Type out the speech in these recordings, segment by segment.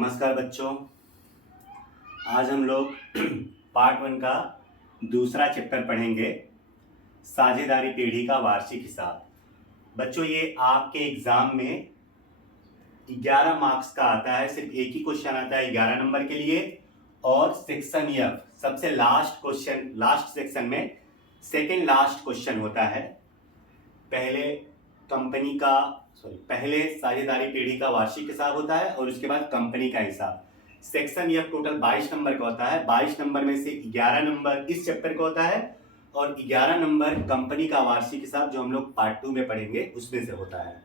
नमस्कार बच्चों। आज हम लोग पार्ट 1 का दूसरा चैप्टर पढ़ेंगे, साझेदारी पीढ़ी का वार्षिक हिसाब। बच्चों, ये आपके एग्जाम में 11 मार्क्स का आता है। सिर्फ एक ही क्वेश्चन आता है 11 नंबर के लिए, और सेक्शन एफ सबसे लास्ट क्वेश्चन, लास्ट सेक्शन में सेकेंड लास्ट क्वेश्चन होता है। पहले साझेदारी पीढ़ी का वार्षिक हिसाब होता है और उसके बाद कंपनी का हिसाब। सेक्शन यह टोटल 22 नंबर का होता है। 22 नंबर में से 11 नंबर इस चैप्टर का होता है और 11 नंबर कंपनी का वार्षिक हिसाब जो हम लोग पार्ट 2 में पढ़ेंगे उसमें से होता है।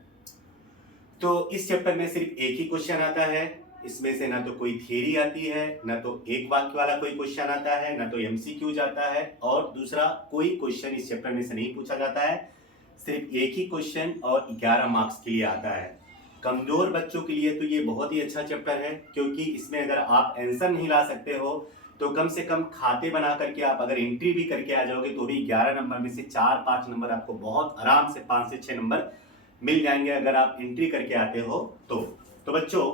तो इस चैप्टर में सिर्फ एक ही क्वेश्चन आता है। इसमें से ना तो कोई थियरी आती है, ना तो एक वाक्य वाला कोई क्वेश्चन आता है, ना तो एमसीक्यू जाता है, और दूसरा कोई क्वेश्चन इस चैप्टर में से नहीं पूछा जाता है। सिर्फ एक ही क्वेश्चन और 11 मार्क्स के लिए आता है। कमजोर बच्चों के लिए तो ये बहुत ही अच्छा चैप्टर है, क्योंकि इसमें अगर आप आंसर नहीं ला सकते हो तो कम से कम खाते बना करके आप अगर एंट्री भी करके आ जाओगे तो भी 11 नंबर में से 4-5 नंबर आपको बहुत आराम से 5 से 6 नंबर मिल जाएंगे अगर आप एंट्री करके आते हो तो बच्चों,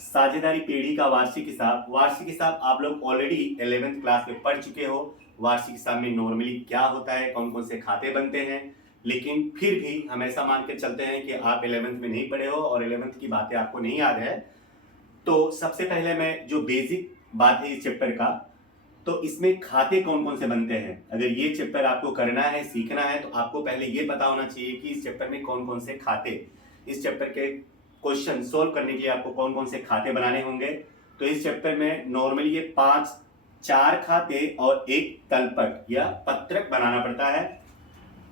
साझेदारी पीढ़ी का वार्षिक हिसाब आप लोग ऑलरेडी 11th क्लास में पढ़ चुके हो। वार्षिक हिसाब में नॉर्मली क्या होता है, कौन कौन से खाते बनते हैं, लेकिन फिर भी हम ऐसा मान के चलते हैं कि आप 11th में नहीं पढ़े हो और 11th की बातें आपको नहीं याद है। तो सबसे पहले मैं जो बेसिक बात है इस चैप्टर का, तो इसमें खाते कौन कौन से बनते हैं, अगर ये चैप्टर आपको करना है, सीखना है, तो आपको पहले ये पता होना चाहिए कि इस चैप्टर में कौन कौन से खाते, इस चैप्टर के क्वेश्चन सोल्व करने के लिए आपको कौन कौन से खाते बनाने होंगे। तो इस चैप्टर में नॉर्मली ये 4 खाते और एक तलपट या पत्रक बनाना पड़ता है।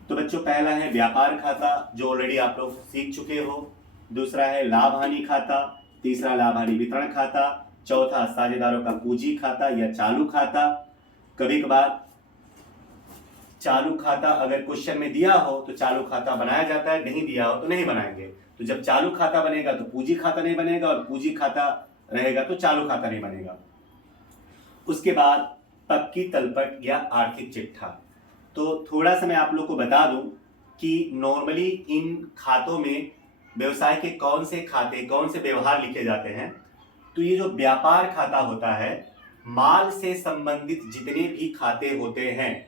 तो बच्चों, पहला है व्यापार खाता जो ऑलरेडी आप लोग सीख चुके हो। दूसरा है लाभ हानि खाता, तीसरा लाभ हानि वितरण खाता, चौथा साझेदारों का पूंजी खाता या चालू खाता। कभी कभार चालू खाता अगर क्वेश्चन में दिया हो तो चालू खाता बनाया जाता है, नहीं दिया हो तो नहीं बनाएंगे। तो जब चालू खाता बनेगा तो पूंजी खाता नहीं बनेगा, और पूंजी खाता रहेगा तो चालू खाता नहीं बनेगा। उसके बाद पक्की तलपट या आर्थिक चिट्ठा। तो थोड़ा सा मैं आप लोग को बता दूं कि नॉर्मली इन खातों में व्यवसाय के कौन से खाते, कौन से व्यवहार लिखे जाते हैं। तो ये जो व्यापार खाता होता है, माल से संबंधित जितने भी खाते होते हैं,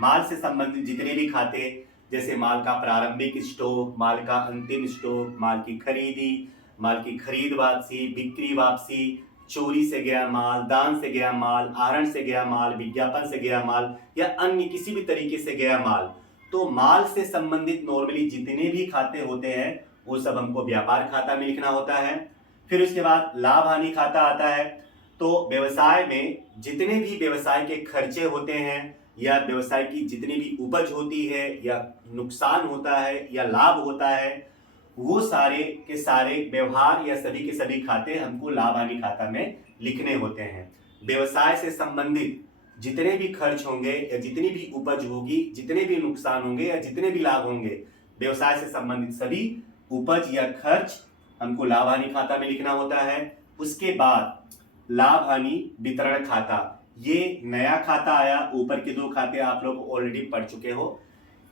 माल से संबंधित जितने भी खाते, जैसे माल का प्रारंभिक स्टॉक, माल का अंतिम स्टॉक, माल की खरीदी, माल की खरीद वापसी, बिक्री वापसी, चोरी से गया माल, दान से गया माल, आहरण से गया माल, विज्ञापन से गया माल, या अन्य किसी भी तरीके से गया माल। तो माल से संबंधित नॉर्मली जितने भी खाते होते हैं वो सब हमको व्यापार खाता में लिखना होता है। फिर उसके बाद लाभ हानि खाता आता है। तो व्यवसाय में जितने भी व्यवसाय के खर्चे होते हैं या व्यवसाय की जितनी भी उपज होती है या नुकसान होता है या लाभ होता है, वो सारे के सारे व्यवहार या सभी के सभी खाते हमको लाभ हानि खाता में लिखने होते हैं। व्यवसाय से संबंधित जितने भी खर्च होंगे या जितनी भी उपज होगी, जितने भी नुकसान होंगे या जितने भी लाभ होंगे, व्यवसाय से संबंधित सभी उपज या खर्च हमको लाभ हानि खाता में लिखना होता है। उसके बाद लाभ हानि वितरण खाता, ये नया खाता आया। ऊपर के 2 खाते आप लोग ऑलरेडी पढ़ चुके हो।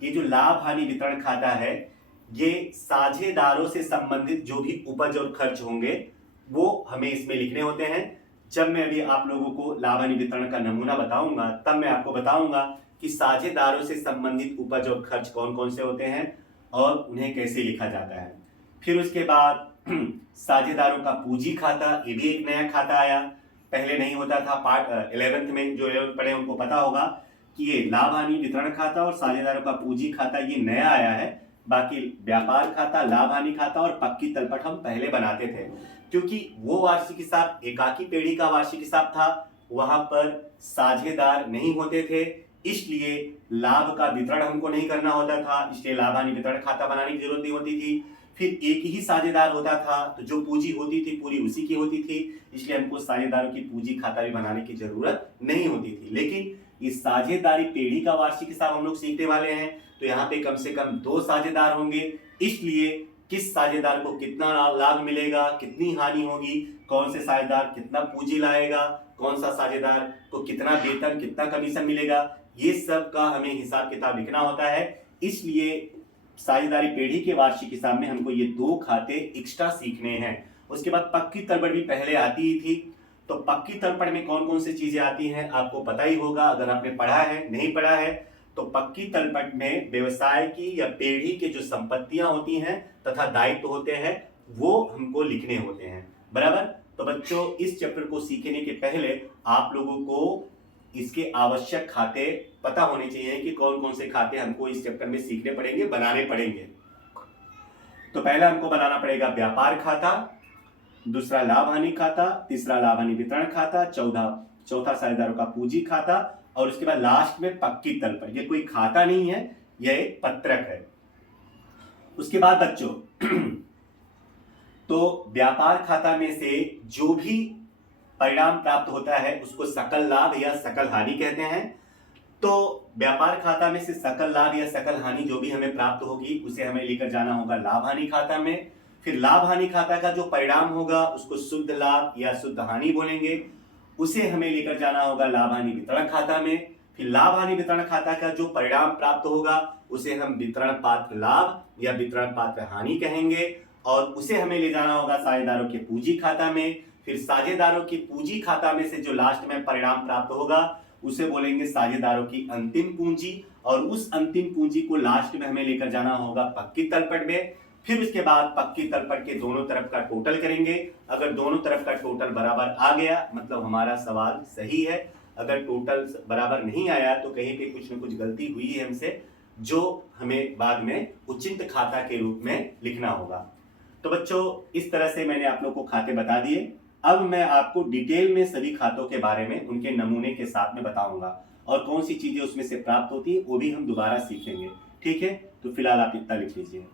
ये जो लाभ हानि वितरण खाता है, ये साझेदारों से संबंधित जो भी उपज और खर्च होंगे वो हमें इसमें लिखने होते हैं। जब मैं अभी आप लोगों को लाभ हानि वितरण का नमूना बताऊंगा तब मैं आपको बताऊंगा कि साझेदारों से संबंधित उपज और खर्च कौन कौन से होते हैं और उन्हें कैसे लिखा जाता है। फिर उसके बाद साझेदारों का पूंजी खाता, ये भी एक नया खाता आया, पहले नहीं होता था। पार्ट 11th में जो 11th पढ़े उनको पता होगा कि ये लाभ हानि वितरण खाता और साझेदारों का पूंजी खाता ये नया आया है। बाकी व्यापार खाता, लाभ हानि खाता और पक्की तलपट हम पहले बनाते थे, क्योंकि वो वार्षिक हिसाब एकाकी पीढ़ी का वार्षिक हिसाब था, वहां पर साझेदार नहीं होते थे, इसलिए लाभ का वितरण हमको नहीं करना होता था, इसलिए लाभ हानि वितरण खाता बनाने की जरूरत नहीं होती थी। फिर एक ही साझेदार होता था तो जो पूंजी होती थी पूरी उसी की होती थी, इसलिए हमको साझेदारों की पूंजी खाता भी बनाने की जरूरत नहीं होती थी। लेकिन इस साझेदारी पीढ़ी का वार्षिक हिसाब हम लोग सीखने वाले हैं, तो यहाँ पे कम से कम 2 साझेदार होंगे, इसलिए किस साझेदार को कितना लाभ मिलेगा, कितनी हानि होगी, कौन से साझेदार कितना पूंजी लाएगा, कौन सा साझेदार को कितना वेतन, कितना कमीशन मिलेगा, ये सब का हमें हिसाब किताब लिखना होता है। इसलिए साझेदारी पीढ़ी के वार्षिक हिसाब में हमको ये 2 खाते एक्स्ट्रा सीखने हैं। उसके बाद पक्की तलपट भी पहले आती ही थी। तो पक्की तलपट में कौन कौन सी चीजें आती हैं आपको पता ही होगा, अगर आपने पढ़ा है, नहीं पढ़ा है तो पक्की तलपट में व्यवसाय की या पीढ़ी के जो संपत्तियां होती हैं तथा दायित्व होते हैं वो हमको लिखने होते हैं, बराबर। तो बच्चों इस चैप्टर को सीखने के पहले आप लोगों को इसके आवश्यक खाते पता होने चाहिए कि कौन कौन से खाते हमको इस चैप्टर में सीखने पड़ेंगे, बनाने पड़ेंगे। तो पहला हमको बनाना पड़ेगा व्यापार खाता, दूसरा लाभ हानि खाता, तीसरा लाभ हानि वितरण खाता, चौथा साझेदारों का पूंजी खाता और उसके बाद लास्ट में पक्की तलपट। ये कोई खाता नहीं है, यह एक पत्रक है। उसके बाद बच्चों तो व्यापार खाता में से जो भी परिणाम प्राप्त होता है उसको सकल लाभ या सकल हानि कहते हैं। तो व्यापार खाता में से सकल लाभ या सकल हानि जो भी हमें प्राप्त होगी उसे हमें लेकर जाना होगा लाभ हानि खाता में। फिर लाभ हानि खाता का जो परिणाम होगा उसको शुद्ध लाभ या शुद्ध हानि बोलेंगे, उसे हमें लेकर जाना होगा लाभ हानि वितरण खाता में। फिर लाभ हानि वितरण खाता का जो परिणाम प्राप्त होगा उसे हम वितरण पात्र लाभ या वितरण पात्र हानि कहेंगे और उसे हमें ले जाना होगा साझेदारों के पूंजी खाता में। फिर साझेदारों की पूंजी खाता में से जो लास्ट में परिणाम प्राप्त होगा उसे बोलेंगे साझेदारों की अंतिम पूंजी और उस अंतिम पूंजी को लास्ट में हमें लेकर जाना होगा पक्की तलपट में। फिर उसके बाद पक्की तलपट के दोनों तरफ का टोटल करेंगे, अगर दोनों तरफ का टोटल बराबर आ गया मतलब हमारा सवाल सही है, अगर टोटल बराबर नहीं आया तो कहीं पे कुछ न कुछ गलती हुई है हमसे, जो हमें बाद में उचित खाता के रूप में लिखना होगा। तो बच्चों इस तरह से मैंने आप लोग को खाते बता दिए। अब मैं आपको डिटेल में सभी खातों के बारे में उनके नमूने के साथ में बताऊंगा और कौन सी चीजें उसमें से प्राप्त होती है वो भी हम दोबारा सीखेंगे, ठीक है। तो फिलहाल आप इतना लिख लीजिए।